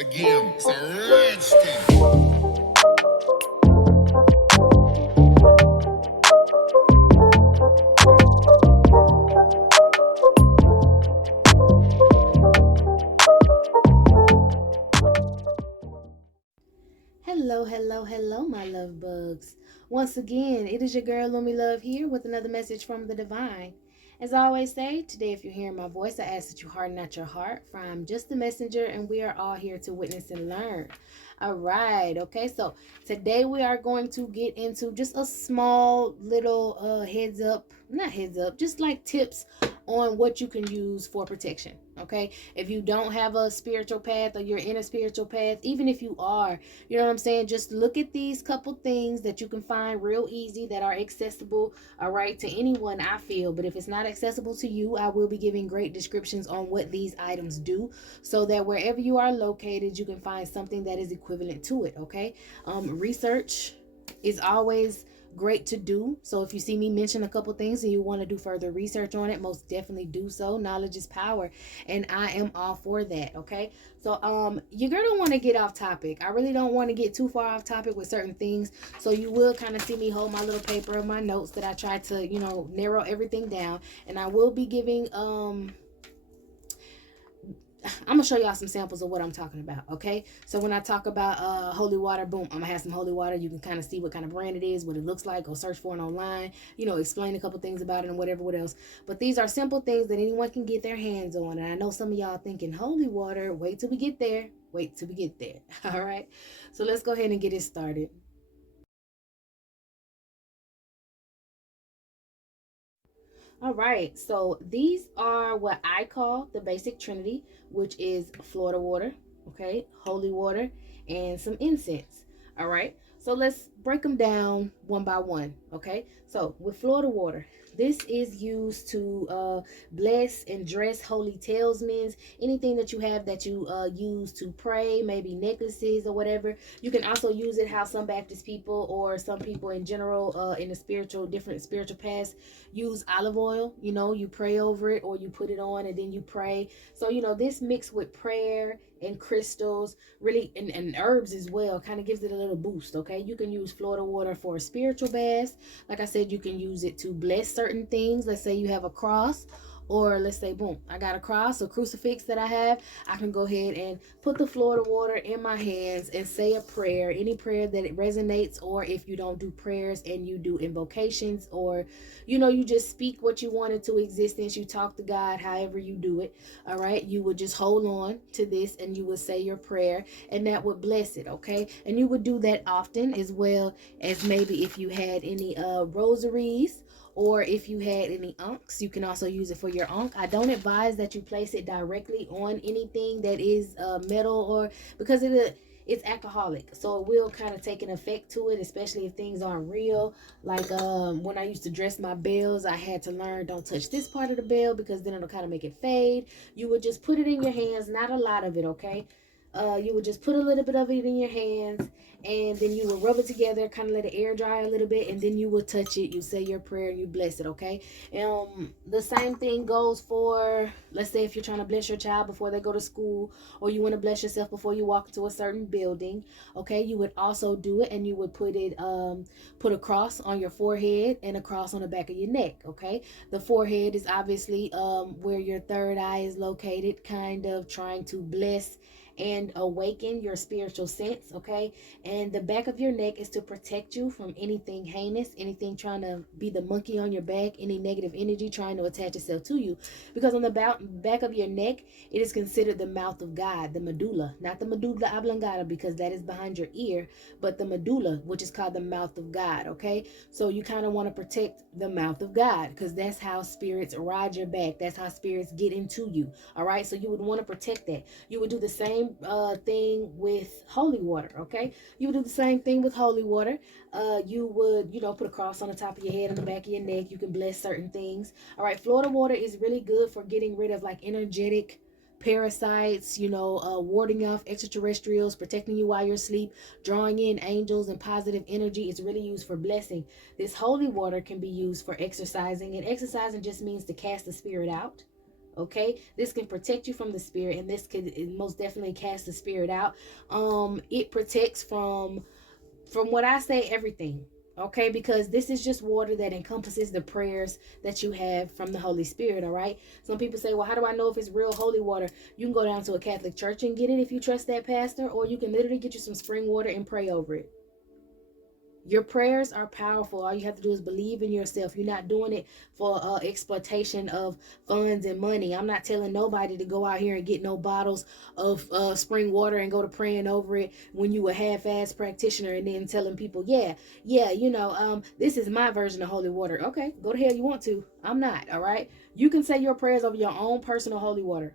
again. It's a rich thing. Hello, hello, hello, my love bugs. Once again, it is your girl Lumi Love here with another message from the divine. As I always say, today if you're hearing my voice, I ask that you harden not your heart, for I'm just the messenger and we are all here to witness and learn. All right, okay, so today we are going to get into just a small little heads up, not heads up, just like tips on what you can use for protection. Okay, if you don't have a spiritual path or you're in a spiritual path, even if you are, you know what I'm saying? Just look at these couple things that you can find real easy that are accessible, all right, to anyone, I feel. But if it's not accessible to you, I will be giving great descriptions on what these items do so that wherever you are located, you can find something that is equivalent to it, okay? Research is always great to do. So if you see me mention a couple things and you want to do further research on it, most definitely do so. Knowledge is power, and I am all for that. Okay, so you're gonna want to get off topic. I really don't want to get too far off topic with certain things, so you will kind of see me hold my little paper of my notes that I try to, narrow everything down, and I will be giving I'm gonna show y'all some samples of what I'm talking about. Okay, so when I talk about holy water, boom, I'm gonna have some holy water. You can kind of see what kind of brand it is, what it looks like. Go search for it online, explain a couple things about it and whatever, what else. But these are simple things that anyone can get their hands on. And I know some of y'all thinking holy water, wait till we get there, wait till we get there. All right, so let's go ahead and get it started. All right, so these are what I call the basic trinity, which is Florida water, okay, holy water, and some incense. All right, so let's break them down one by one, okay? So with Florida water, this is used to bless and dress holy talismans, anything that you have that you use to pray, maybe necklaces or whatever. You can also use it how some Baptist people or some people in general in the different spiritual paths use olive oil. You pray over it or you put it on and then you pray. So this mixed with prayer and crystals, really, and herbs as well, kind of gives it a little boost. Okay, you can use Florida water for a spiritual bath. Like I said, you can use it to bless certain things. Let's say you have a cross, or let's say, boom, I got a cross, a crucifix that I have. I can go ahead and put the Florida water in my hands and say a prayer, any prayer that it resonates. Or if you don't do prayers and you do invocations, or you just speak what you want into existence, you talk to God, however you do it. All right, you would just hold on to this and you would say your prayer, and that would bless it. Okay, and you would do that often, as well as maybe if you had any rosaries, or if you had any unks, you can also use it for your unk. I don't advise that you place it directly on anything that is metal, or because it's alcoholic, so it will kind of take an effect to it, especially if things aren't real. Like when I used to dress my bells, I had to learn, don't touch this part of the bell because then it'll kind of make it fade. You would just put it in your hands, not a lot of it, okay? You would just put a little bit of it in your hands, and then you would rub it together, kind of let it air dry a little bit, and then you would touch it. You say your prayer and you bless it, okay? The same thing goes for, let's say, if you're trying to bless your child before they go to school, or you want to bless yourself before you walk into a certain building, okay? You would also do it, and you would put a cross on your forehead and a cross on the back of your neck, okay? The forehead is obviously where your third eye is located, kind of trying to bless and awaken your spiritual sense, okay? And the back of your neck is to protect you from anything heinous, anything trying to be the monkey on your back, any negative energy trying to attach itself to you. Because on the back of your neck, it is considered the mouth of God, the medulla, not the medulla oblongata, because that is behind your ear, but the medulla, which is called the mouth of God, okay? So you kind of want to protect the mouth of God, because that's how spirits ride your back. That's how spirits get into you, all right? So you would want to protect that. You would do the same thing with holy water, okay? You would do the same thing with holy water. You would, put a cross on the top of your head, on the back of your neck. You can bless certain things. All right, Florida water is really good for getting rid of like energetic parasites, warding off extraterrestrials, protecting you while you're asleep, drawing in angels and positive energy. It's really used for blessing. This holy water can be used for exercising, and exercising just means to cast the spirit out. Okay, this can protect you from the spirit, and this could most definitely cast the spirit out. It protects from what I say, everything. Okay, because this is just water that encompasses the prayers that you have from the Holy Spirit. All right. Some people say, well, how do I know if it's real holy water? You can go down to a Catholic church and get it if you trust that pastor, or you can literally get you some spring water and pray over it. Your prayers are powerful. All you have to do is believe in yourself. You're not doing it for exploitation of funds and money. I'm not telling nobody to go out here and get no bottles of spring water and go to praying over it when you a half-ass practitioner and then telling people, yeah, this is my version of holy water. Okay, go to hell you want to. I'm not, all right? You can say your prayers over your own personal holy water.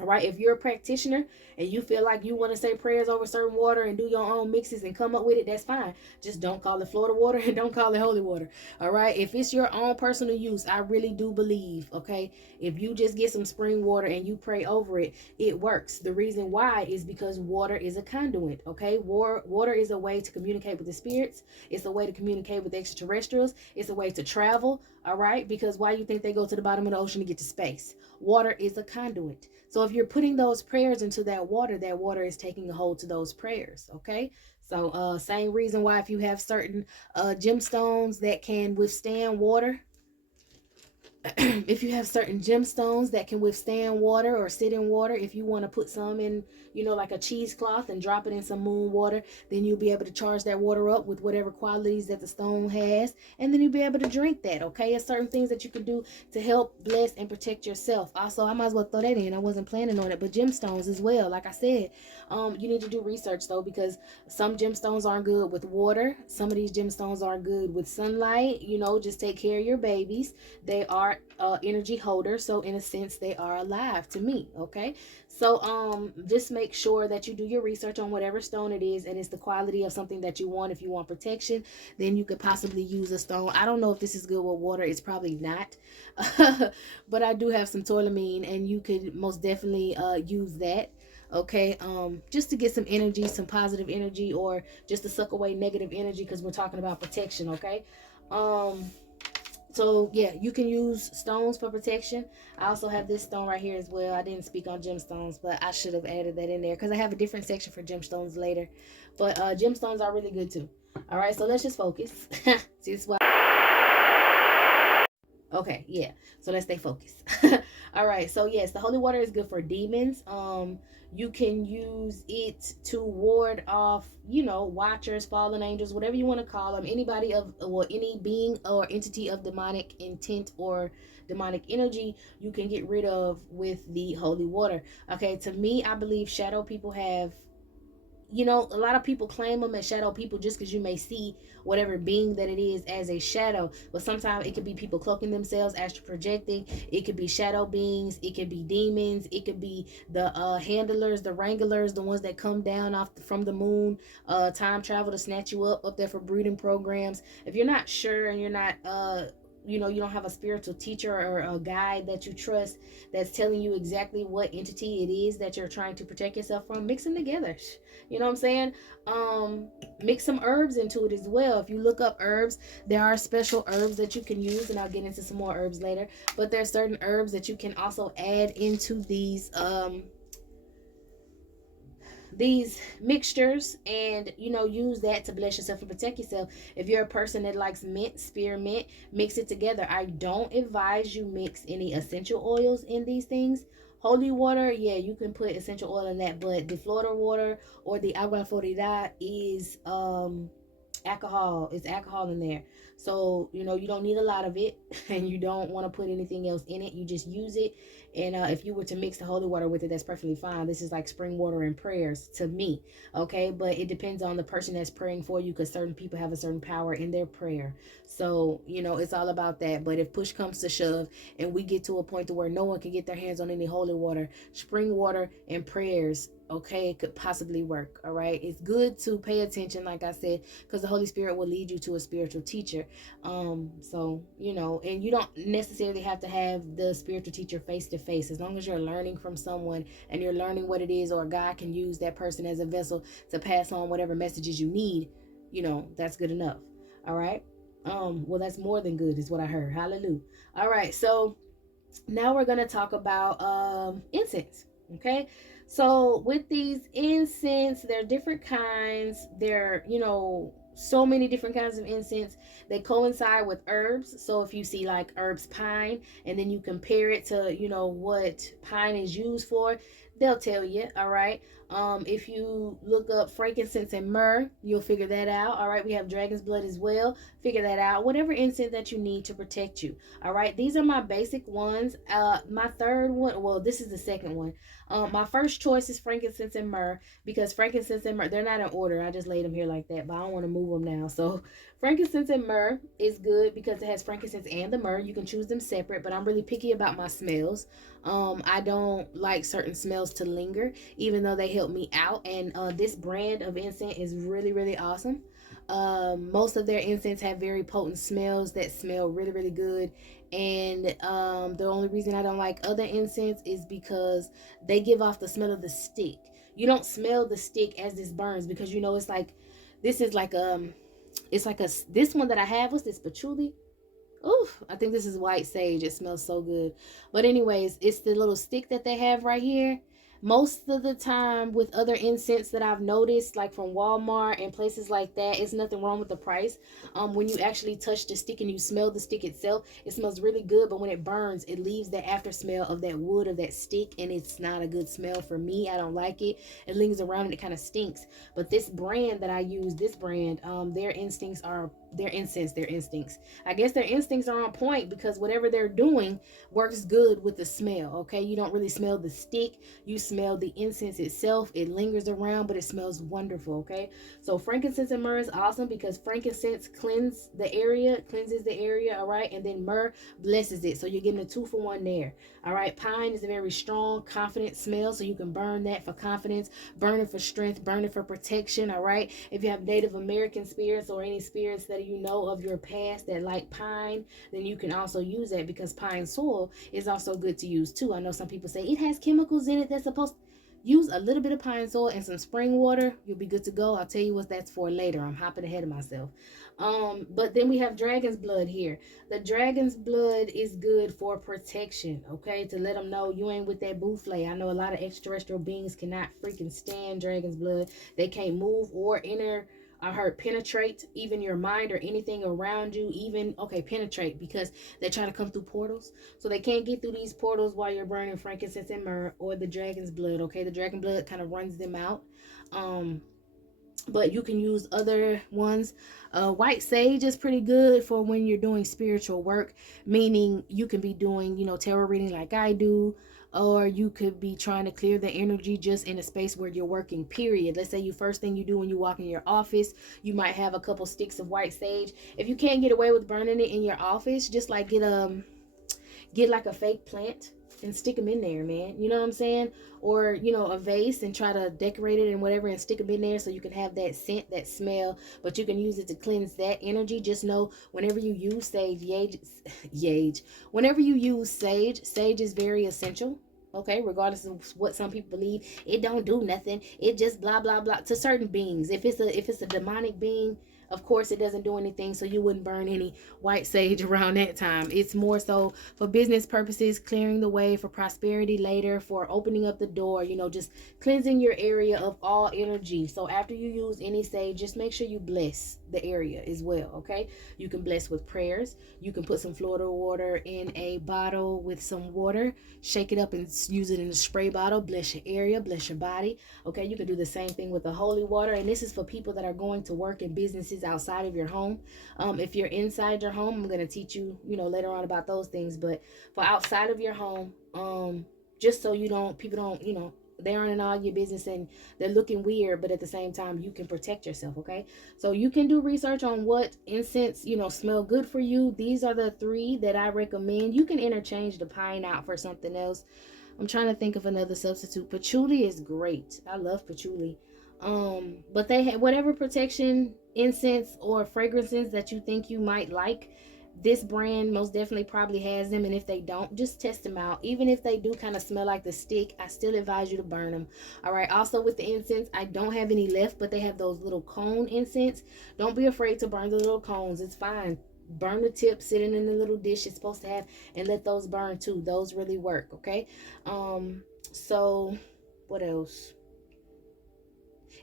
All right, if you're a practitioner and you feel like you want to say prayers over certain water and do your own mixes and come up with it, that's fine. Just don't call it Florida water and don't call it holy water. All right, if it's your own personal use, I really do believe, okay, if you just get some spring water and you pray over it, it works. The reason why is because water is a conduit, okay? Water is a way to communicate with the spirits. It's a way to communicate with extraterrestrials. It's a way to travel, all right? Because why you think they go to the bottom of the ocean to get to space? Water is a conduit. So if you're putting those prayers into that water is taking a hold to those prayers, okay? So same reason why if you have certain gemstones that can withstand water, if you have certain gemstones that can withstand water or sit in water, if you want to put some in, like a cheesecloth and drop it in some moon water, then you'll be able to charge that water up with whatever qualities that the stone has, and then you'll be able to drink that. Okay, there's certain things that you can do to help bless and protect yourself. Also, I might as well throw that in. I wasn't planning on it, but gemstones as well. Like I said, you need to do research though, because some gemstones aren't good with water. Some of these gemstones aren't good with sunlight. Just take care of your babies. They are energy holders, so in a sense they are alive to me. Okay, so just make sure that you do your research on whatever stone it is, and it's the quality of something that you want. If you want protection, then you could possibly use a stone. I don't know if this is good with water. It's probably not. But I do have some tourmaline, and you could most definitely use that. Okay, just to get some energy, some positive energy, or just to suck away negative energy, because we're talking about protection. Okay, so yeah, you can use stones for protection. I also have this stone right here as well. I didn't speak on gemstones, but I should have added that in there because I have a different section for gemstones later. But gemstones are really good too. All right, so let's just focus. See, this is why. Okay, yeah. So let's stay focused. All right. So yes, the holy water is good for demons. You can use it to ward off, watchers, fallen angels, whatever you want to call them, anybody of or any being or entity of demonic intent or demonic energy, you can get rid of with the holy water. Okay, to me, I believe shadow people have, a lot of people claim them as shadow people just because you may see whatever being that it is as a shadow, but sometimes it could be people cloaking themselves, astral projecting. It could be shadow beings, it could be demons, it could be the handlers, the wranglers, the ones that come down from the moon, time travel to snatch you up there for breeding programs. If you're not sure and you're not you don't have a spiritual teacher or a guide that you trust that's telling you exactly what entity it is that you're trying to protect yourself from, mix them together. You know what I'm saying? Mix some herbs into it as well. If you look up herbs, there are special herbs that you can use, and I'll get into some more herbs later. But there's certain herbs that you can also add into these mixtures, and use that to bless yourself and protect yourself. If you're a person that likes mint, spearmint, mix it together. I don't advise you mix any essential oils in these things. Holy water, yeah, you can put essential oil in that, but the Florida water or the agua florida is alcohol. It's alcohol in there, so you don't need a lot of it, and you don't want to put anything else in it. You just use it, and if you were to mix the holy water with it, that's perfectly fine. This is like spring water and prayers to me. Okay, but it depends on the person that's praying for you, because certain people have a certain power in their prayer. So it's all about that. But if push comes to shove and we get to a point to where no one can get their hands on any holy water, spring water and prayers, okay, it could possibly work. All right, it's good to pay attention, like I said, because the Holy Spirit will lead you to a spiritual teacher. So and you don't necessarily have to have the spiritual teacher face to face. As long as you're learning from someone and you're learning what it is, or God can use that person as a vessel to pass on whatever messages you need, that's good enough. All right. Well, that's more than good is what I heard. Hallelujah. All right, so Now we're going to talk about incense. Okay, so with these incense, there are different kinds. There, so many different kinds of incense. They coincide with herbs. So if you see like herbs pine, and then you compare it to what pine is used for, they'll tell you. All right. If you look up frankincense and myrrh, you'll figure that out. All right, we have dragon's blood as well. Figure that out. Whatever incense that you need to protect you. All right, these are my basic ones. My third one, well, this is the second one. My first choice is frankincense and myrrh, because frankincense and myrrh, they're not in order. I just laid them here like that, but I don't want to move them now. So frankincense and myrrh is good because it has frankincense and the myrrh. You can choose them separate, but I'm really picky about my smells. I don't like certain smells to linger, even though they help me out. And this brand of incense is really, really awesome. Most of their incense have very potent smells that smell really, really good. And the only reason I don't like other incense is because they give off the smell of the stick. You don't smell the stick as this burns, because it's like, this is like it's like this one that I have. What's this, patchouli? Oof, I think this is white sage. It smells so good. But anyways, it's the little stick that they have right here. Most of the time with other incense that I've noticed, like from Walmart and places like that, it's nothing wrong with the price. When you actually touch the stick and you smell the stick itself, it smells really good. But when it burns, it leaves the after smell of that wood of that stick, and it's not a good smell for me. I don't like it. It lingers around and it kind of stinks. But this brand that I use, their instincts are their incense, their instincts. I guess their instincts are on point, because whatever they're doing works good with the smell. Okay, you don't really smell the stick, you smell the incense itself. It lingers around, but it smells wonderful. Okay, so frankincense and myrrh is awesome because frankincense cleanses the area. All right, and then myrrh blesses it, so you're getting a 2-for-1 there. All right, pine is a very strong, confident smell, so you can burn that for confidence, burn it for strength, burn it for protection. All right, if you have Native American spirits or any spirits that of your past that like pine, then you can also use that, because pine soil is also good to use too. I know some people say it has chemicals in it that's supposed to use a little bit of pine soil and some spring water. You'll be good to go. I'll tell you what that's for later. I'm hopping ahead of myself. But then we have dragon's blood here. The dragon's blood is good for protection, okay? To let them know you ain't with that boufle. I know a lot of extraterrestrial beings cannot freaking stand dragon's blood. They can't move or enter. I heard penetrate even your mind or anything around you, penetrate, because they try to come through portals. So they can't get through these portals while you're burning frankincense and myrrh or the dragon's blood, okay? The dragon blood kind of runs them out. But you can use other ones. White sage is pretty good for when you're doing spiritual work, meaning you can be doing, tarot reading like I do, or you could be trying to clear the energy just in a space where you're working, period. Let's say you first thing you do when you walk in your office, you might have a couple sticks of white sage. If you can't get away with burning it in your office, just like get like a fake plant and stick them in there, man. You know what I'm saying? Or, a vase, and try to decorate it and whatever and stick them in there so you can have that scent, that smell, but you can use it to cleanse that energy. Just know whenever you use whenever you use sage is very essential. Okay, regardless of what some people believe, it don't do nothing. It just blah blah blah to certain beings. If it's a demonic being, of course it doesn't do anything, so you wouldn't burn any white sage around that time. It's more so for business purposes, clearing the way for prosperity later, for opening up the door, just cleansing your area of all energy. So after you use any sage, just make sure you bless the area as well. Okay, you can bless with prayers. You can put some Florida water in a bottle with some water, shake it up and use it in a spray bottle. Bless your area, bless your body. Okay, you can do the same thing with the holy water, and this is for people that are going to work in businesses outside of your home. If you're inside your home, I'm going to teach you, later on about those things. But for outside of your home, just so people don't, they aren't in all your business and they're looking weird, but at the same time you can protect yourself. Okay, so you can do research on what incense smell good for you. These are the 3 that I recommend. You can interchange the pine out for something else. I'm trying to think of another substitute. Patchouli is great. I love patchouli. But they have whatever protection incense or fragrances that you think you might like. This brand most definitely probably has them, and if they don't, just test them out. Even if they do kind of smell like the stick, I still advise you to burn them. All right, also with the incense, I don't have any left, but they have those little cone incense. Don't be afraid to burn the little cones. It's fine. burn the tip sitting in the little dish it's supposed to have, and let those burn too. Those really work. Okay. So what else?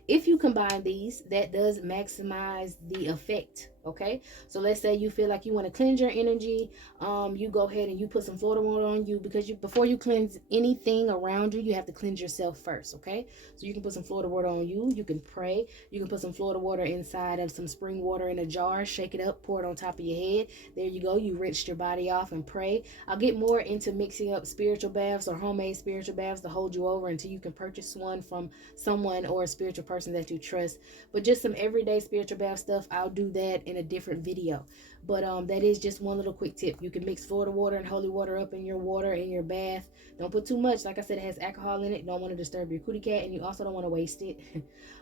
If you combine these, that does maximize the effect. Okay, so let's say you feel like you want to cleanse your energy. You go ahead and you put some Florida water on you, because you, before you cleanse anything around you, you have to cleanse yourself first. Okay, so you can put some Florida water on you. You can pray. You can put some Florida water inside of some spring water in a jar, shake it up, pour it on top of your head. There you go, you rinsed your body off and pray. I'll get more into mixing up spiritual baths or homemade spiritual baths to hold you over until you can purchase one from someone or a spiritual person that you trust. But just some everyday spiritual bath stuff, I'll do that in a different video. But that is just one little quick tip. You can mix Florida water and holy water up in your water in your bath. Don't put too much. Like I said, it has alcohol in it. Don't want to disturb your cootie cat, and you also don't want to waste it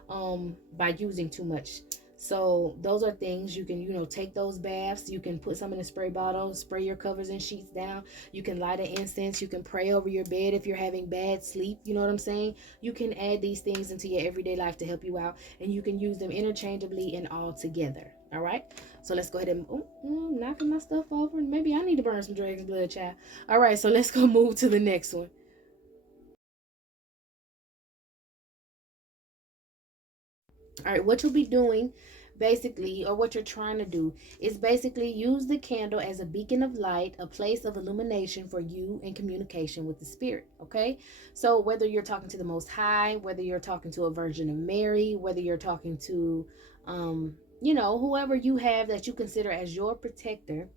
by using too much. So those are things you can, take those baths. You can put some in a spray bottle, spray your covers and sheets down. You can light an incense. You can pray over your bed if you're having bad sleep. You know what I'm saying? You can add these things into your everyday life to help you out, and you can use them interchangeably and all together. All right. So let's go ahead and knocking my stuff over. Maybe I need to burn some dragon's blood, child. All right. So let's go move to the next one. All right, what you'll be doing basically, or what you're trying to do, is basically use the candle as a beacon of light, a place of illumination for you in communication with the spirit. Okay, so whether you're talking to the Most High, whether you're talking to a Virgin of Mary, whether you're talking to whoever you have that you consider as your protector,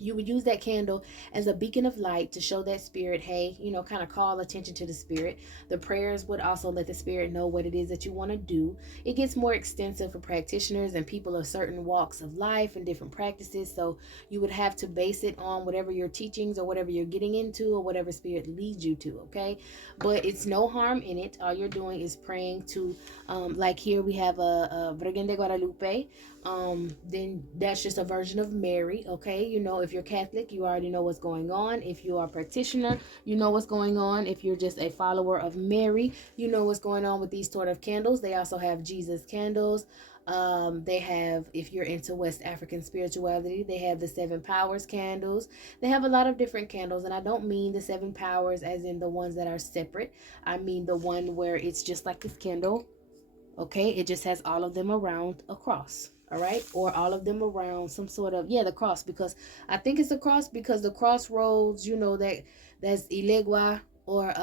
you would use that candle as a beacon of light to show that spirit, hey, kind of call attention to the spirit. The prayers would also let the spirit know what it is that you want to do. It gets more extensive for practitioners and people of certain walks of life and different practices. So you would have to base it on whatever your teachings or whatever you're getting into or whatever spirit leads you to. Okay, but it's no harm in it. All you're doing is praying to, like here we have a Virgen de Guadalupe. Then that's just a version of Mary. Okay, if you're Catholic, you already know what's going on. If you are a practitioner, you know what's going on. If you're just a follower of Mary, you know what's going on with these sort of candles. They also have Jesus candles. They have, if you're into West African spirituality, they have the Seven Powers candles. They have a lot of different candles, and I don't mean the Seven Powers as in the ones that are separate. I mean the one where it's just like this candle. Okay, it just has all of them around a cross. All right, or all of them around some sort of, the cross, because I think it's a cross, because the crossroads, that's Ilegua or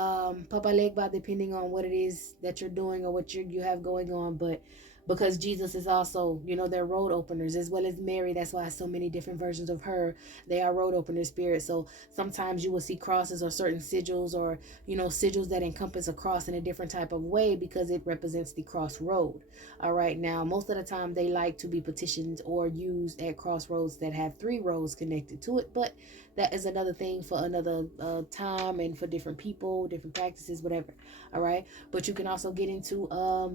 Papalegba, depending on what it is that you're doing or what you have going on. But because Jesus is also, they're road openers, as well as Mary. That's why so many different versions of her, they are road opener spirits. So sometimes you will see crosses or certain sigils, or sigils that encompass a cross in a different type of way, because it represents the crossroad. All right, now most of the time they like to be petitioned or used at crossroads that have 3 roads connected to it, but that is another thing for another time, and for different people, different practices, whatever. All right, but you can also get into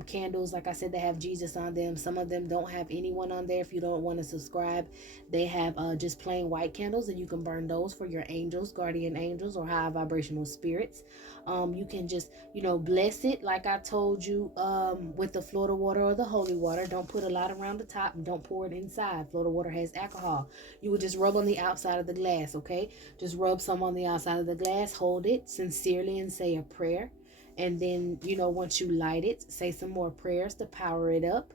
candles, like I said, that have Jesus on them. Some of them don't have anyone on there. If you don't want to subscribe, they have just plain white candles, and you can burn those for your angels, guardian angels, or high vibrational spirits. You can just bless it, like I told you, with the Florida water or the holy water. Don't put a lot around the top, and don't pour it inside. Florida water has alcohol. You would just rub on the outside of the glass. Okay, just rub some on the outside of the glass, hold it sincerely, and say a prayer. And then once you light it, say some more prayers to power it up.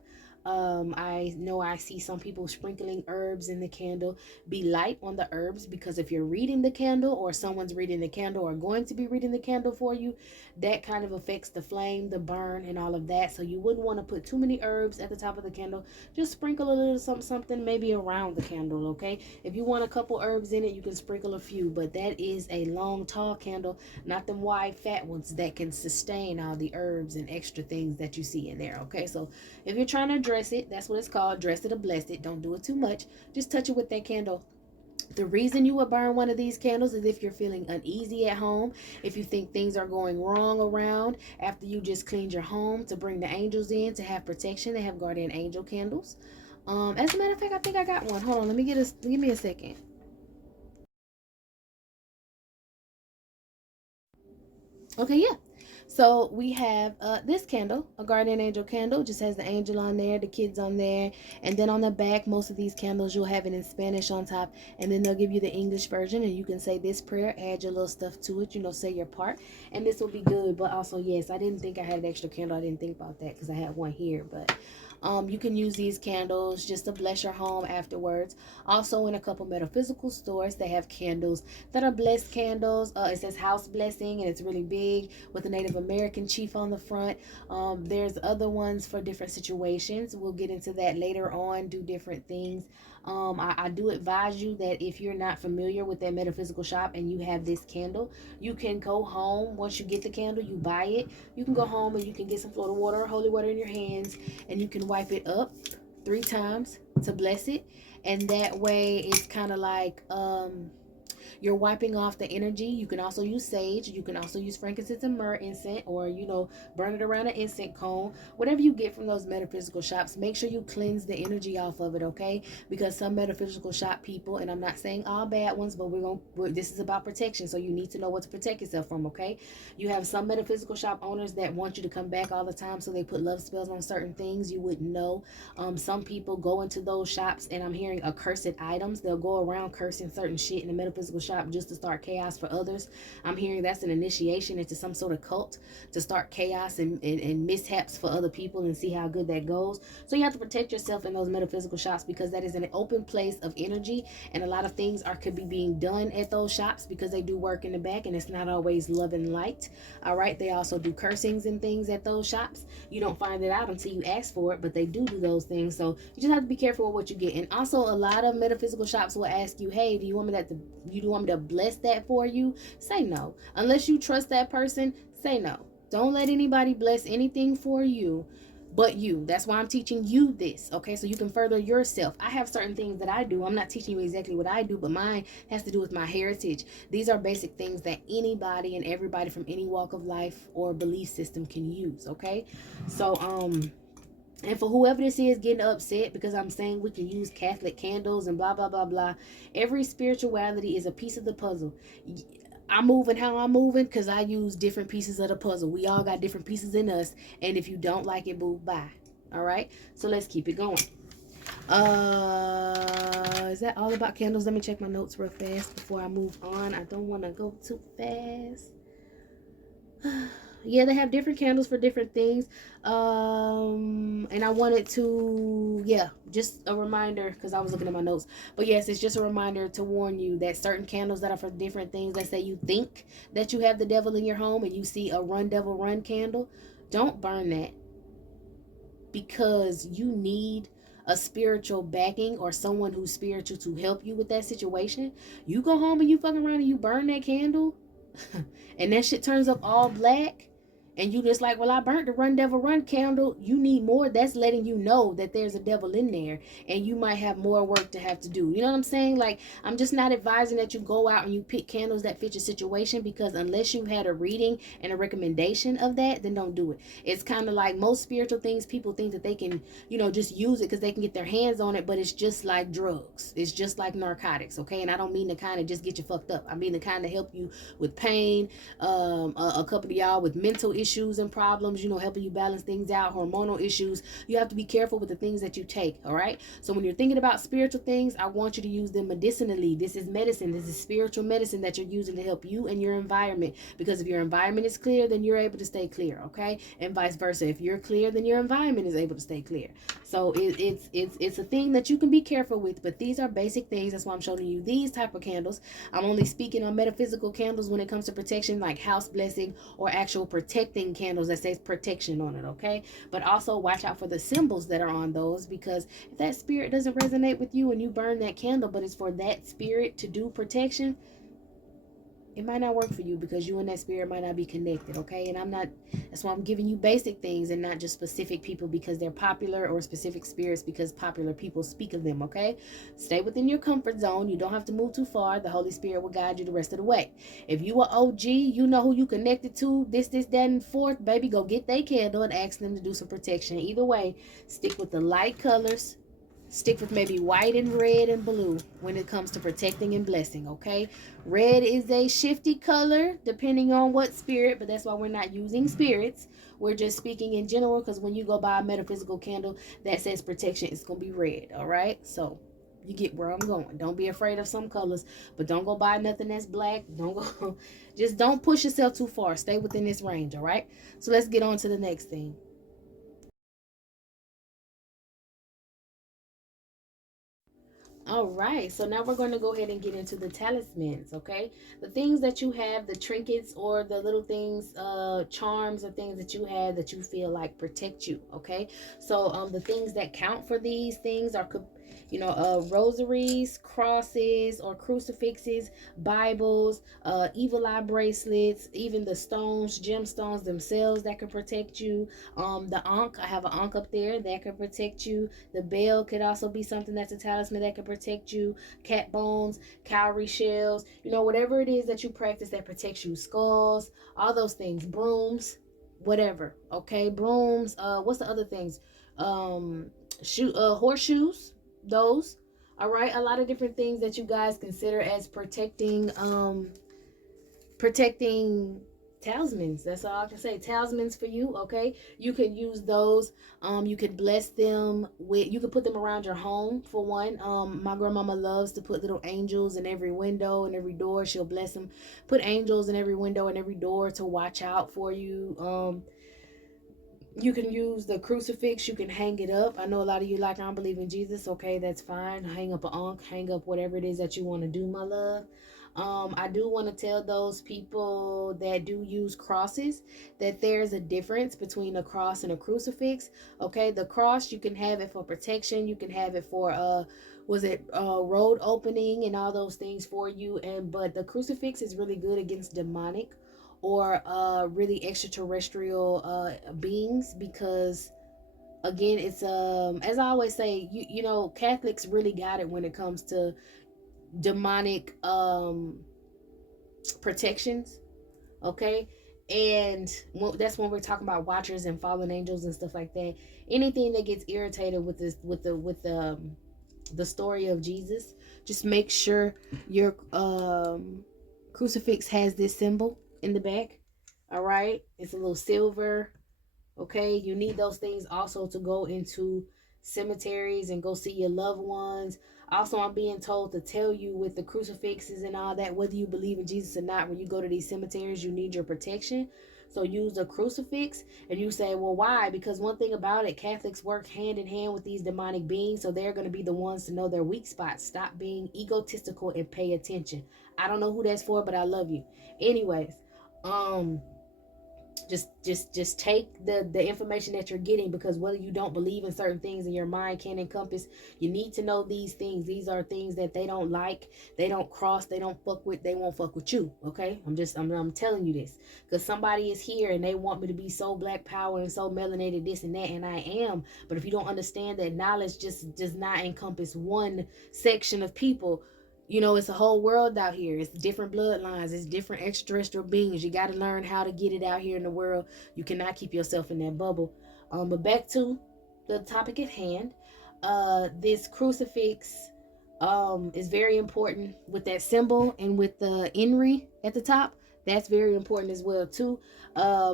I know I see some people sprinkling herbs in the candle. Be light on the herbs, because if you're reading the candle, or someone's reading the candle, or going to be reading the candle for you, that kind of affects the flame, the burn, and all of that. So you wouldn't want to put too many herbs at the top of the candle. Just sprinkle a little something maybe around the candle. Okay, if you want a couple herbs in it, you can sprinkle a few, but that is a long, tall candle, not them wide, fat ones that can sustain all the herbs and extra things that you see in there. Okay, so if you're trying to dress it, that's what it's called, dress it or bless it. Don't do it too much. Just touch it with that candle. The reason you would burn one of these candles is if you're feeling uneasy at home, if you think things are going wrong around after you just cleaned your home, to bring the angels in to have protection. They have guardian angel candles. As a matter of fact, I think I got one. Hold on, give me a second. Okay, yeah. So we have this candle, a guardian angel candle, just has the angel on there, the kids on there, and then on the back, most of these candles you'll have it in Spanish on top, and then they'll give you the English version, and you can say this prayer, add your little stuff to it, say your part, and this will be good. But also, yes, I didn't think I had an extra candle. I didn't think about that because I had one here, but you can use these candles just to bless your home afterwards. Also, in a couple metaphysical stores, they have candles that are blessed candles. It says house blessing, and it's really big with a Native American chief on the front. There's other ones for different situations. We'll get into that later on, do different things. I do advise you that if you're not familiar with that metaphysical shop and you have this candle, you can go home. Once you get the candle, you buy it. You can go home and you can get some Florida water or holy water in your hands, and you can wipe it up 3 times to bless it. And that way it's kind of like you're wiping off the energy. You can also use sage. You can also use frankincense and myrrh incense, or burn it around an incense cone. Whatever you get from those metaphysical shops, make sure you cleanse the energy off of it, okay? Because some metaphysical shop people, and I'm not saying all bad ones, but this is about protection, so you need to know what to protect yourself from, okay? You have some metaphysical shop owners that want you to come back all the time, so they put love spells on certain things you wouldn't know. Some people go into those shops, and I'm hearing accursed items. They'll go around cursing certain shit in the metaphysical shop just to start chaos for others. I'm hearing that's an initiation into some sort of cult to start chaos and mishaps for other people and see how good that goes. So you have to protect yourself in those metaphysical shops, because that is an open place of energy, and a lot of things could be being done at those shops because they do work in the back, and it's not always love and light. All right, they also do cursings and things at those shops. You don't find it out until you ask for it, but they do those things. So you just have to be careful with what you get. And also, a lot of metaphysical shops will ask you, hey, do you want me to bless that for you? Say no. Unless you trust that person, say no. Don't let anybody bless anything for you but you. That's why I'm teaching you this, okay? So you can further yourself. I have certain things that I do. I'm not teaching you exactly what I do, but mine has to do with my heritage. These are basic things that anybody and everybody from any walk of life or belief system can use, okay? So and for whoever this is getting upset because I'm saying we can use Catholic candles and blah blah blah blah, every spirituality is a piece of the puzzle. I'm moving how I'm moving because I use different pieces of the puzzle. We all got different pieces in us, and if you don't like it, move by. All right, so let's keep it going. Is that all about candles? Let me check my notes real fast before I move on. I don't want to go too fast. Yeah, they have different candles for different things. And I wanted to, just a reminder, because I was looking at my notes. But yes, it's just a reminder to warn you that certain candles that are for different things, let's say you think that you have the devil in your home and you see a run devil run candle, don't burn that, because you need a spiritual backing or someone who's spiritual to help you with that situation. You go home and you fucking around and you burn that candle and that shit turns up all black, and you just like, well, I burnt the run devil run candle. You need more. That's letting you know that there's a devil in there, and you might have more work to have to do. You know what I'm saying? Like, I'm just not advising that you go out and you pick candles that fit your situation, because unless you've had a reading and a recommendation of that, then don't do it. It's kind of like most spiritual things, people think that they can, just use it because they can get their hands on it, but it's just like drugs. It's just like narcotics, okay? And I don't mean the kind of just get you fucked up. I mean the kind of help you with pain, a couple of y'all with mental issues and problems, helping you balance things out, hormonal issues. You have to be careful with the things that you take, all right? So when you're thinking about spiritual things, I want you to use them medicinally. This is medicine. This is spiritual medicine that you're using to help you and your environment, because if your environment is clear, then you're able to stay clear, okay? And vice versa. If you're clear, then your environment is able to stay clear. So it's a thing that you can be careful with, but these are basic things. That's why I'm showing you these type of candles. I'm only speaking on metaphysical candles when it comes to protection, like house blessing or actual protecting candles that says protection on it, okay? But also watch out for the symbols that are on those, because if that spirit doesn't resonate with you and you burn that candle, but it's for that spirit to do protection, it might not work for you, because you and that spirit might not be connected, okay? And that's why I'm giving you basic things and not just specific people because they're popular, or specific spirits because popular people speak of them, okay? Stay within your comfort zone. You don't have to move too far. The Holy Spirit will guide you the rest of the way. If you are OG, you know who you connected to, this, that, and fourth, baby, go get their candle and ask them to do some protection. Either way, stick with the light colors. Stick with maybe white and red and blue when it comes to protecting and blessing, okay? Red is a shifty color depending on what spirit, but that's why we're not using spirits. We're just speaking in general, because when you go buy a metaphysical candle that says protection, it's going to be red, all right? So you get where I'm going. Don't be afraid of some colors, but don't go buy nothing that's black. Don't go, just don't push yourself too far. Stay within this range, all right? So let's get on to the next thing. All right, so now we're going to go ahead and get into the talismans, okay? The things that you have, the trinkets or the little things, charms or things that you have that you feel like protect you, okay? So the things that count for these things are, rosaries, crosses or crucifixes, Bibles, evil eye bracelets, even the stones, gemstones themselves that can protect you. The ankh, I have an ankh up there that can protect you. The bell could also be something that's a talisman that can protect you. Cat bones, cowrie shells, whatever it is that you practice that protects you. Skulls, all those things. Brooms, whatever. Okay, brooms. What's the other things? Horseshoes. Those. All right, a lot of different things that you guys consider as protecting talismans. That's all I can say. Talismans for you, okay? You could use those. You could bless them with, you could put them around your home for one. My grandmama loves to put little angels in every window and every door. She'll bless them. Put angels in every window and every door to watch out for you. You can use the crucifix. You can hang it up. I know a lot of you like, I don't believe in Jesus. Okay, that's fine. Hang up an ankh, hang up whatever it is that you want to do, my love. I do want to tell those people that do use crosses that there's a difference between a cross and a crucifix. Okay, the cross, you can have it for protection. You can have it for road opening and all those things for you. But the crucifix is really good against demonic or really extraterrestrial beings, because again, it's as I always say, Catholics really got it when it comes to demonic protections, okay? And that's when we're talking about watchers and fallen angels and stuff like that. Anything that gets irritated with this, with the story of Jesus, just make sure your crucifix has this symbol in the back. All right, it's a little silver. Okay, you need those things also to go into cemeteries and go see your loved ones. Also, I'm being told to tell you, with the crucifixes and all that, whether you believe in Jesus or not, when you go to these cemeteries, you need your protection. So use the crucifix. And you say, well, why? Because one thing about it, Catholics work hand in hand with these demonic beings, so they're going to be the ones to know their weak spots. Stop being egotistical and pay attention. I don't know who that's for, but I love you. Anyways, just take the information that you're getting, because whether you don't believe in certain things and your mind can't encompass, you need to know these things. These are things that they don't like, they don't cross, they don't fuck with, they won't fuck with you. Okay, I'm telling you this because somebody is here and they want me to be so black power and so melanated, this and that, and I am. But if you don't understand that knowledge just does not encompass one section of people, it's a whole world out here. It's different bloodlines. It's different extraterrestrial beings. You got to learn how to get it out here in the world. You cannot keep yourself in that bubble. But back to the topic at hand. This crucifix is very important with that symbol and with the Inri at the top. That's very important as well too.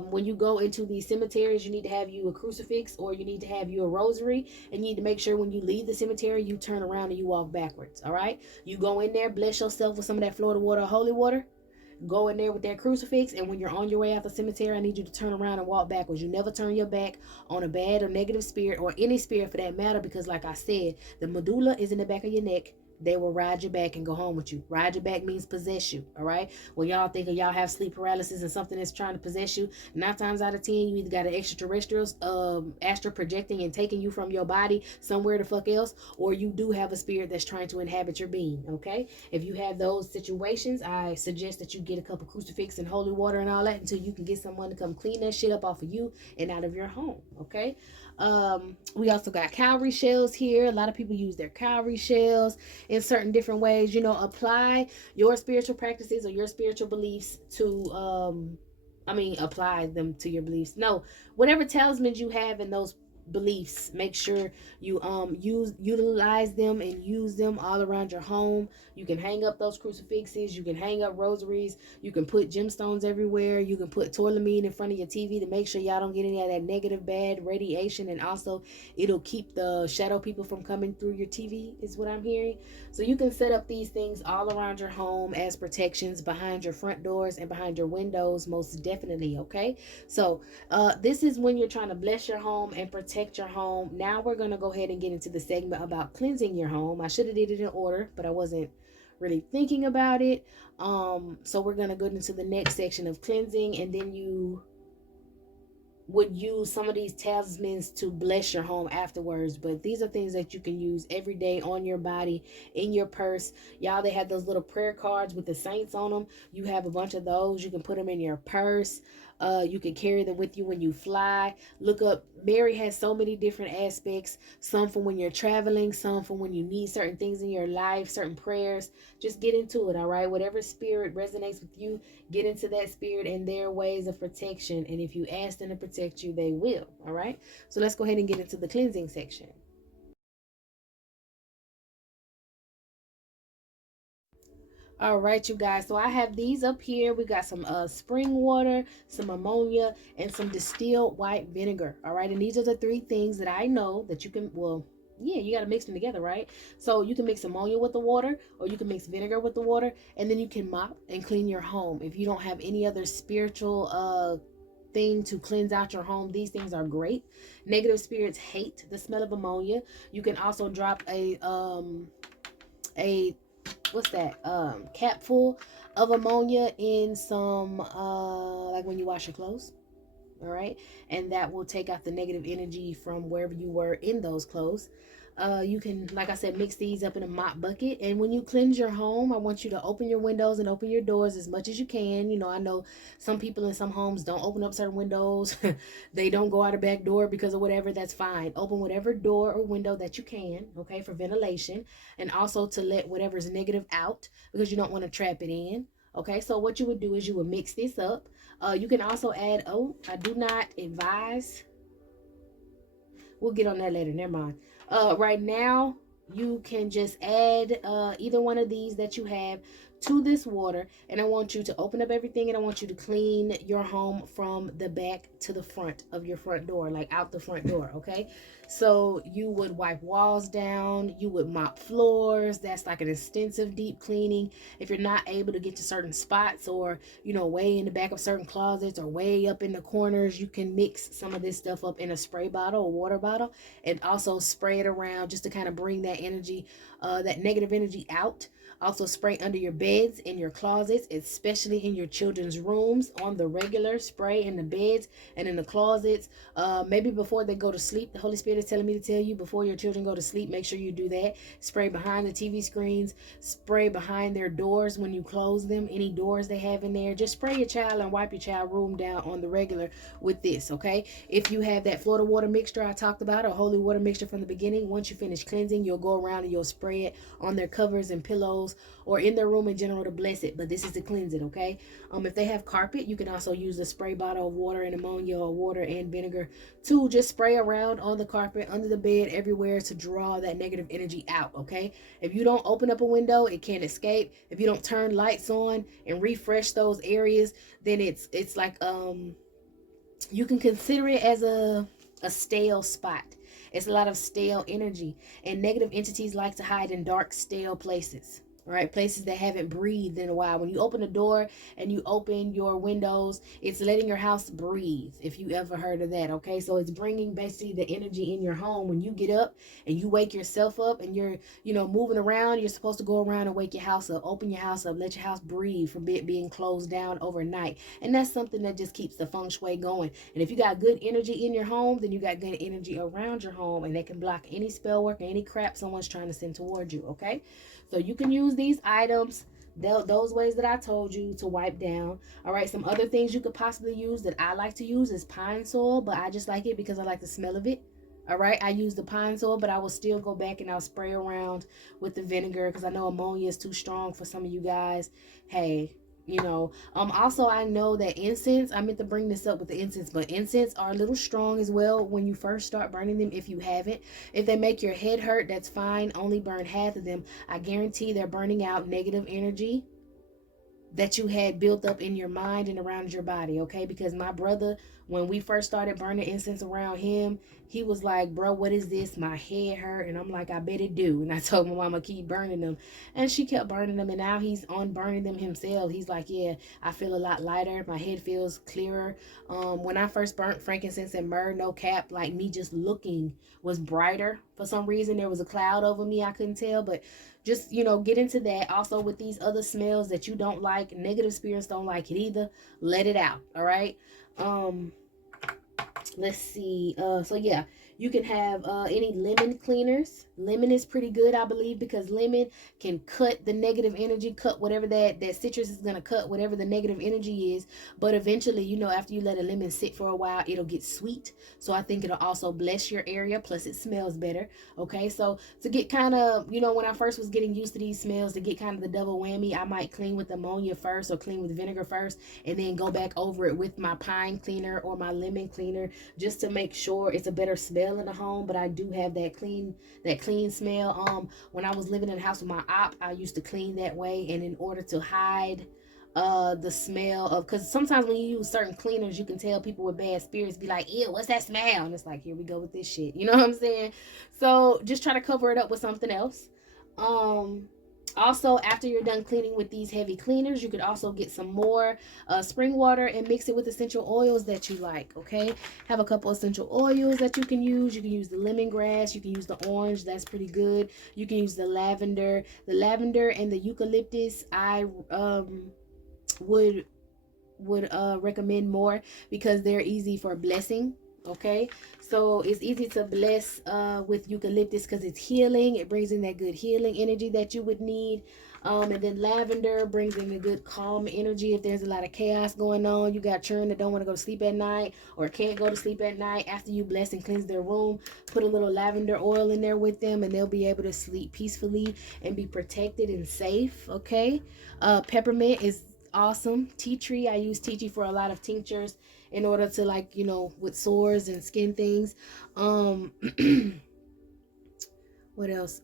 When you go into these cemeteries, you need to have you a crucifix, or you need to have you a rosary, and you need to make sure when you leave the cemetery, you turn around and you walk backwards. All right, you go in there, bless yourself with some of that Florida water, holy water. Go in there with that crucifix, and when you're on your way out the cemetery, I need you to turn around and walk backwards. You never turn your back on a bad or negative spirit, or any spirit for that matter, because like I said, the medulla is in the back of your neck. They will ride your back and go home with you. Ride your back means possess you, all right? When y'all think of y'all have sleep paralysis and something that's trying to possess you, 9 times out of 10, you either got an extraterrestrial astral projecting and taking you from your body somewhere the fuck else, or you do have a spirit that's trying to inhabit your being, okay? If you have those situations, I suggest that you get a couple crucifix and holy water and all that until you can get someone to come clean that shit up off of you and out of your home, okay? We also got cowrie shells here. A lot of people use their cowrie shells in certain different ways. Apply your spiritual practices or your spiritual beliefs to apply them to your beliefs. No, whatever talismans you have in those beliefs. Make sure you utilize them and use them all around your home. You can hang up those crucifixes, you can hang up rosaries, you can put gemstones everywhere, you can put tourmaline in front of your TV to make sure y'all don't get any of that negative bad radiation, and also it'll keep the shadow people from coming through your TV, is what I'm hearing. So you can set up these things all around your home as protections behind your front doors and behind your windows, most definitely. Okay, so this is when you're trying to bless your home and protect your home. Now we're going to go ahead and get into the segment about cleansing your home. I should have did it in order, but I wasn't really thinking about it. So we're going to go into the next section of cleansing, and then you would use some of these talismans to bless your home afterwards. But these are things that you can use every day on your body, in your purse. Y'all, they have those little prayer cards with the saints on them. You have a bunch of those. You can put them in your purse. You can carry them with you when you fly. Look up, Mary has so many different aspects. Some for when you're traveling, some for when you need certain things in your life, certain prayers. Just get into it, all right? Whatever spirit resonates with you, get into that spirit and their ways of protection. And if you ask them to protect you, they will, all right? So let's go ahead and get into the cleansing section. All right, you guys, so I have these up here. We got some spring water, some ammonia, and some distilled white vinegar. All right, and these are the three things that I know that you can, well, yeah, you got to mix them together, right? So you can mix ammonia with the water, or you can mix vinegar with the water, and then you can mop and clean your home. If you don't have any other spiritual thing to cleanse out your home, these things are great. Negative spirits hate the smell of ammonia. You can also drop a what's that, cap full of ammonia in some like when you wash your clothes, all right, and that will take out the negative energy from wherever you were in those clothes. You can, like I said, mix these up in a mop bucket. And when you cleanse your home, I want you to open your windows and open your doors as much as you can. You know, I know some people in some homes don't open up certain windows. They don't go out a back door because of whatever. That's fine. Open whatever door or window that you can, okay, for ventilation, and also to let whatever's negative out, because you don't want to trap it in. Okay, so what you would do is you would mix this up. You can also add, oh, I do not advise. We'll get on that later. Never mind. Right now, you can just add either one of these that you have to this water, and I want you to open up everything, and I want you to clean your home from the back to the front of your front door, like out the front door. Okay, so you would wipe walls down, you would mop floors. That's like an extensive deep cleaning. If you're not able to get to certain spots, or you know, way in the back of certain closets or way up in the corners, you can mix some of this stuff up in a spray bottle or water bottle, and also spray it around just to kind of bring that energy, that negative energy out. Also spray under your beds, in your closets, especially in your children's rooms, on the regular. Spray in the beds and in the closets. Maybe before they go to sleep. The Holy Spirit is telling me to tell you, before your children go to sleep, make sure you do that. Spray behind the TV screens. Spray behind their doors when you close them. Any doors they have in there. Just spray your child and wipe your child room down on the regular with this, okay? If you have that Florida water mixture I talked about, or holy water mixture from the beginning, once you finish cleansing, you'll go around and you'll spray it on their covers and pillows, or in their room in general, to bless it. But this is to cleanse it, okay? If they have carpet, you can also use a spray bottle of water and ammonia, or water and vinegar, to just spray around on the carpet, under the bed, everywhere, to draw that negative energy out, okay? If you don't open up a window, it can't escape. If you don't turn lights on and refresh those areas, then it's like you can consider it as a stale spot. It's a lot of stale energy, and negative entities like to hide in dark, stale places. All right, places that haven't breathed in a while. When you open a door and you open your windows, it's letting your house breathe, if you ever heard of that. Okay, so it's bringing basically the energy in your home. When you get up and you wake yourself up and you're, you know, moving around, you're supposed to go around and wake your house up, open your house up, let your house breathe from it being closed down overnight. And that's something that just keeps the feng shui going. And if you got good energy in your home, then you got good energy around your home, and they can block any spell work or any crap someone's trying to send towards you. Okay, so you can use these items those ways that I told you to wipe down. All right, some other things you could possibly use that I like to use is pine sol, but I just like it because I like the smell of it. All right, I use the pine sol, but I will still go back and I'll spray around with the vinegar, because I know ammonia is too strong for some of you guys. Hey, Also, I know that incense, I meant to bring this up with the incense, but incense are a little strong as well when you first start burning them. If you haven't, if they make your head hurt, that's fine. Only burn half of them. I guarantee they're burning out negative energy that you had built up in your mind and around your body, okay? Because my brother, when we first started burning incense around him, he was like, bro, what is this? My head hurt. And I'm like, I bet it do. And I told my mama, keep burning them. And she kept burning them. And now he's on burning them himself. He's like, yeah, I feel a lot lighter. My head feels clearer. When I first burnt frankincense and myrrh, no cap, like me just looking was brighter. For some reason, there was a cloud over me. I couldn't tell, but just, get into that. Also, with these other smells that you don't like, negative spirits don't like it either, let it out. All right. Let's see. So yeah, you can have any lemon cleaners. Lemon is pretty good, I believe, because lemon can cut the negative energy, cut whatever that citrus is going to cut, whatever the negative energy is. But eventually, after you let a lemon sit for a while, it'll get sweet. So I think it'll also bless your area. Plus it smells better. Okay. So to get kind of, when I first was getting used to these smells, to get kind of the double whammy, I might clean with ammonia first or clean with vinegar first, and then go back over it with my pine cleaner or my lemon cleaner, just to make sure it's a better smell in the home. But I do have that clean smell. When I was living in the house with my op, I used to clean that way, and in order to hide the smell of, because sometimes when you use certain cleaners, you can tell people with bad spirits be like, ew, what's that smell? And it's like, here we go with this shit, you know what I'm saying? So just try to cover it up with something else. Also, after you're done cleaning with these heavy cleaners, you could also get some more spring water and mix it with essential oils that you like, okay? Have a couple essential oils that you can use. You can use the lemongrass. You can use the orange. That's pretty good. You can use the lavender. The lavender and the eucalyptus, I would recommend more because they're easy for blessing. Okay, so it's easy to bless with eucalyptus because it's healing. It brings in that good healing energy that you would need. And then lavender brings in a good calm energy. If there's a lot of chaos going on, you got children that don't want to go to sleep at night or can't go to sleep at night, after you bless and cleanse their room, put a little lavender oil in there with them, and they'll be able to sleep peacefully and be protected and safe. Okay, peppermint is awesome. Tea tree, I use tea tree for a lot of tinctures in order to, with sores and skin things. What else?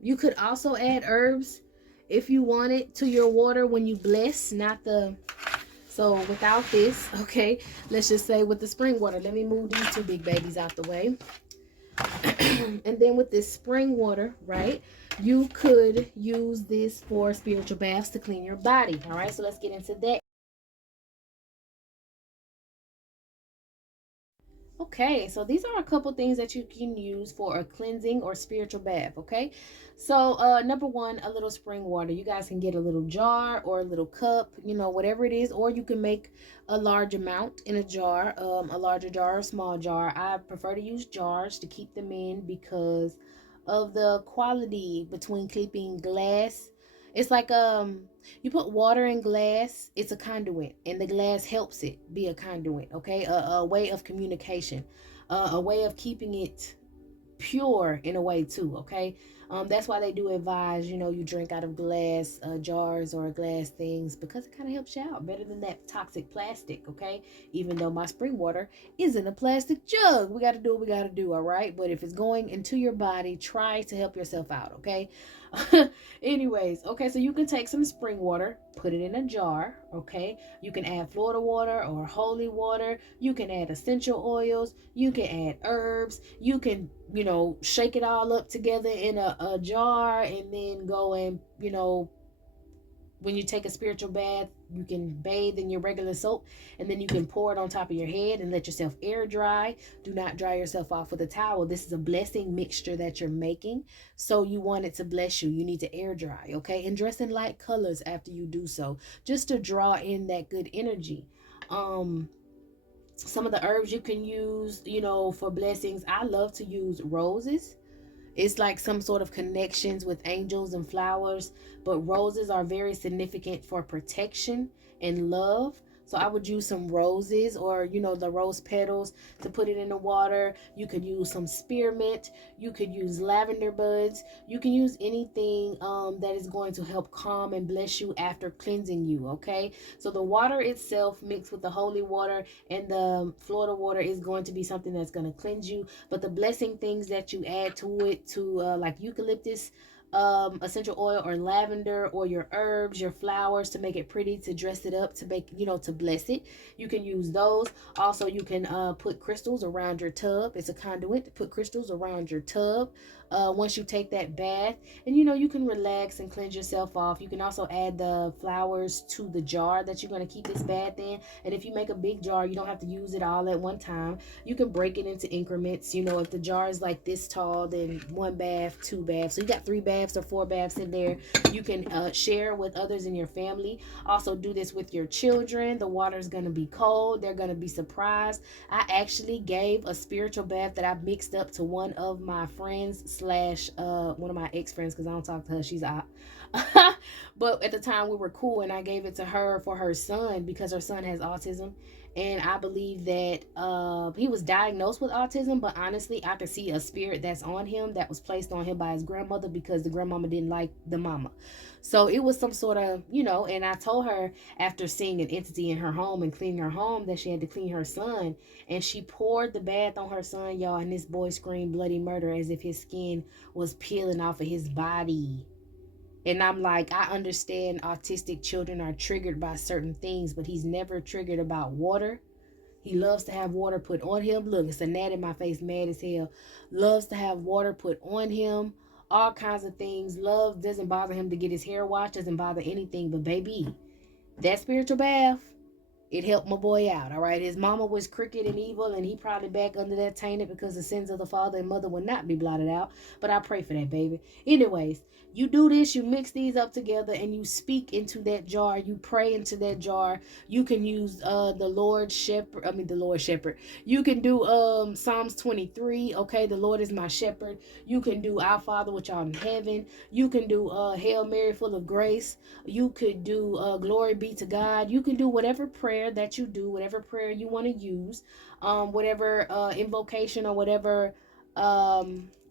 You could also add herbs if you wanted to your water when you bless, so without this, okay, let's just say with the spring water, let me move these two big babies out the way. And then with this spring water, right, you could use this for spiritual baths to clean your body. All right, so let's get into that. Okay, so these are a couple things that you can use for a cleansing or spiritual bath. Okay, so number one, a little spring water. You guys can get a little jar or a little cup, whatever it is, or you can make a large amount in a jar, a larger jar or a small jar. I prefer to use jars to keep them in because of the quality between keeping glass. It's like you put water in glass, it's a conduit, and the glass helps it be a conduit. Okay, a way of communication, a way of keeping it pure in a way too. Okay, that's why they do advise, you drink out of glass jars or glass things, because it kind of helps you out better than that toxic plastic. Okay, even though my spring water is in a plastic jug, we got to do what we got to do. All right, but if it's going into your body, try to help yourself out. Okay. Anyways, okay, so you can take some spring water, put it in a jar. Okay, you can add Florida water or holy water. You can add essential oils. You can add herbs. You can, shake it all up together in a jar, and then go and, when you take a spiritual bath, you can bathe in your regular soap, and then you can pour it on top of your head and let yourself air dry. Do not dry yourself off with a towel. This is a blessing mixture that you're making, so you want it to bless you. You need to air dry, okay? And dress in light colors after you do so, just to draw in that good energy. Some of the herbs you can use, for blessings, I love to use roses. It's like some sort of connections with angels and flowers, but roses are very significant for protection and love. So I would use some roses, or the rose petals, to put it in the water. You could use some spearmint. You could use lavender buds. You can use anything that is going to help calm and bless you after cleansing you. Okay, so the water itself mixed with the holy water and the Florida water is going to be something that's going to cleanse you. But the blessing things that you add to it, to like eucalyptus essential oil, or lavender, or your herbs, your flowers, to make it pretty, to dress it up, to make, to bless it, you can use those. Also, you can put crystals around your tub. It's a conduit to put crystals around your tub once you take that bath. And you can relax and cleanse yourself off. You can also add the flowers to the jar that you're going to keep this bath in. And if you make a big jar, you don't have to use it all at one time. You can break it into increments. If the jar is like this tall, then 1 bath, 2 baths. So you got 3 baths or 4 baths in there. You can share with others in your family. Also do this with your children. The water is going to be cold. They're going to be surprised. I actually gave a spiritual bath that I mixed up to one of my friends slash one of my ex-friends, because I don't talk to her. She's out. But at the time we were cool, and I gave it to her for her son, because her son has autism. And I believe that he was diagnosed with autism, but honestly, I could see a spirit that's on him, that was placed on him by his grandmother, because the grandmama didn't like the mama. So it was some sort of, and I told her, after seeing an entity in her home and cleaning her home, that she had to clean her son. And she poured the bath on her son, y'all, and this boy screamed bloody murder as if his skin was peeling off of his body. And I'm like, I understand autistic children are triggered by certain things, but he's never triggered about water. He loves to have water put on him. Look, it's a gnat in my face, mad as hell. Loves to have water put on him. All kinds of things. Love, doesn't bother him to get his hair washed. Doesn't bother anything. But baby, that spiritual bath, it helped my boy out, all right? His mama was crooked and evil, and he probably back under that tainted, because the sins of the father and mother will not be blotted out. But I pray for that, baby. Anyways, you do this, you mix these up together, and you speak into that jar. You pray into that jar. You can use the Lord Shepherd. You can do Psalms 23, okay? The Lord is my shepherd. You can do Our Father which art in heaven. You can do Hail Mary full of grace. You could do Glory be to God. You can do whatever prayer that you do, whatever prayer you want to use, whatever invocation or whatever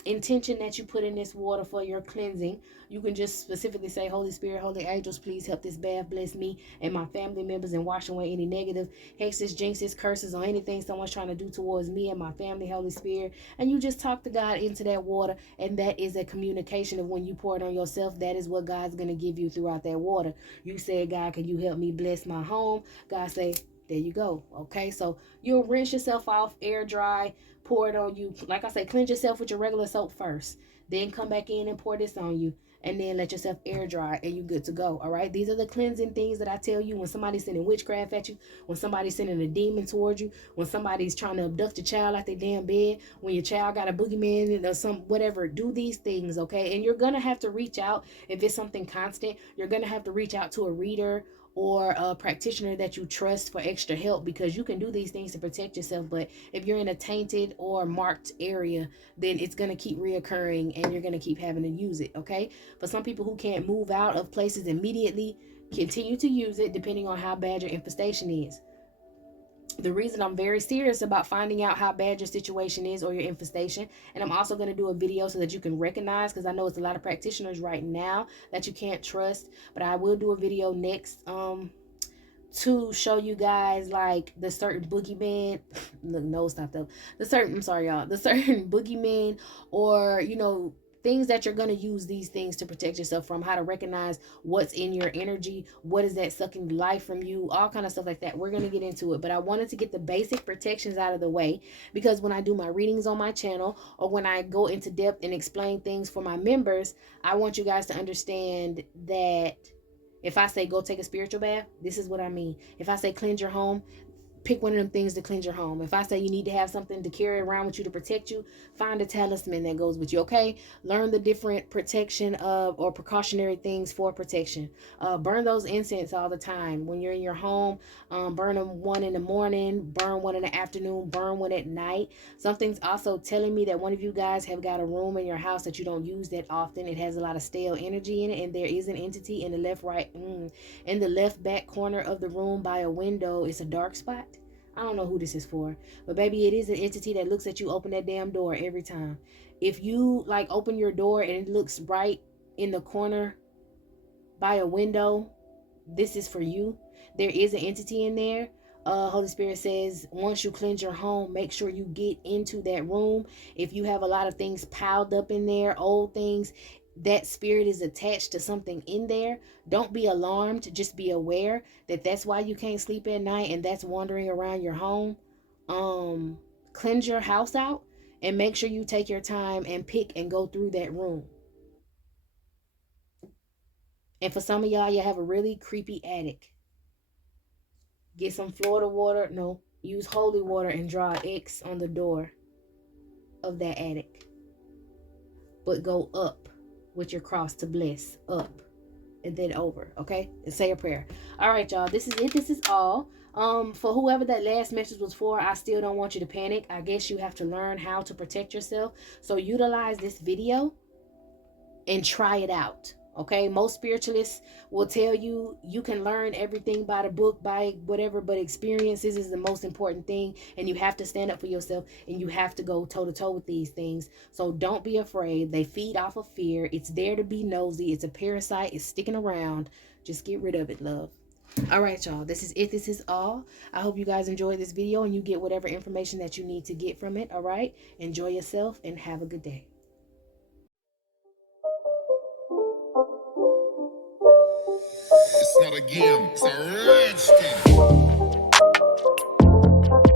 intention that you put in this water for your cleansing. You can just specifically say, Holy Spirit, holy angels, please help this bath bless me and my family members, and wash away any negative hexes, jinxes, curses, or anything someone's trying to do towards me and my family, Holy Spirit. And you just talk to God into that water, and that is a communication of when you pour it on yourself. That is what God's going to give you throughout that water. You say, God, can you help me bless my home? God say, there you go. Okay, so you'll rinse yourself off, air dry, pour it on you. Like I say, cleanse yourself with your regular soap first. Then come back in and pour this on you. And then let yourself air dry, and you're good to go. All right, these are the cleansing things that I tell you when somebody's sending witchcraft at you, when somebody's sending a demon towards you, when somebody's trying to abduct your child out their damn bed, when your child got a boogeyman or some whatever. Do these things, okay? And you're gonna have to reach out. If it's something constant, you're gonna have to reach out to a reader or a practitioner that you trust for extra help, because you can do these things to protect yourself. But if you're in a tainted or marked area, then it's going to keep reoccurring, and you're going to keep having to use it. Okay, for some people who can't move out of places immediately, continue to use it depending on how bad your infestation is. The reason I'm very serious about finding out how bad your situation is, or your infestation, and I'm also going to do a video so that you can recognize, because I know it's a lot of practitioners right now that you can't trust, but I will do a video next to show you guys like the certain boogeyman. Look, no, stop though. The certain boogeyman, or things that you're going to use these things to protect yourself from, how to recognize what's in your energy, what is that sucking life from you, all kind of stuff like that. We're going to get into it, but I wanted to get the basic protections out of the way, because when I do my readings on my channel, or when I go into depth and explain things for my members, I want you guys to understand that if I say go take a spiritual bath, this is what I mean. If I say cleanse your home, pick one of them things to cleanse your home. If I say you need to have something to carry around with you to protect you, find a talisman that goes with you, okay? Learn the different protection of or precautionary things for protection. Burn those incense all the time. When you're in your home, burn them one in the morning, burn one in the afternoon, burn one at night. Something's also telling me that one of you guys have got a room in your house that you don't use that often. It has a lot of stale energy in it, and there is an entity in the in the left back corner of the room by a window. It's a dark spot. I don't know who this is for, but baby, it is an entity that looks at you open that damn door every time. If you like open your door and it looks right in the corner by a window, this is for you. There is an entity in there. Holy Spirit says once you cleanse your home, make sure you get into that room. If you have a lot of things piled up in there, old things, that spirit is attached to something in there. Don't be alarmed. Just be aware that that's why you can't sleep at night, and that's wandering around your home. Cleanse your house out and make sure you take your time and pick and go through that room. And for some of y'all, you have a really creepy attic. Get some Florida water. No, use holy water and draw an X on the door of that attic. But go up with your cross to bless. Up and then over. Okay? And say a prayer. All right, y'all. This is it. This is all. For whoever that last message was for, I still don't want you to panic. I guess you have to learn how to protect yourself. So utilize this video and try it out. Okay, most spiritualists will tell you you can learn everything by the book, by whatever, but experiences is the most important thing, and you have to stand up for yourself, and you have to go toe to toe with these things. So don't be afraid. They feed off of fear. It's there to be nosy. It's a parasite. It's sticking around. Just get rid of it, love. All right, y'all. This is it. This is all. I hope you guys enjoyed this video and you get whatever information that you need to get from it. All right. Enjoy yourself and have a good day. It's not a game, it's a rich thing.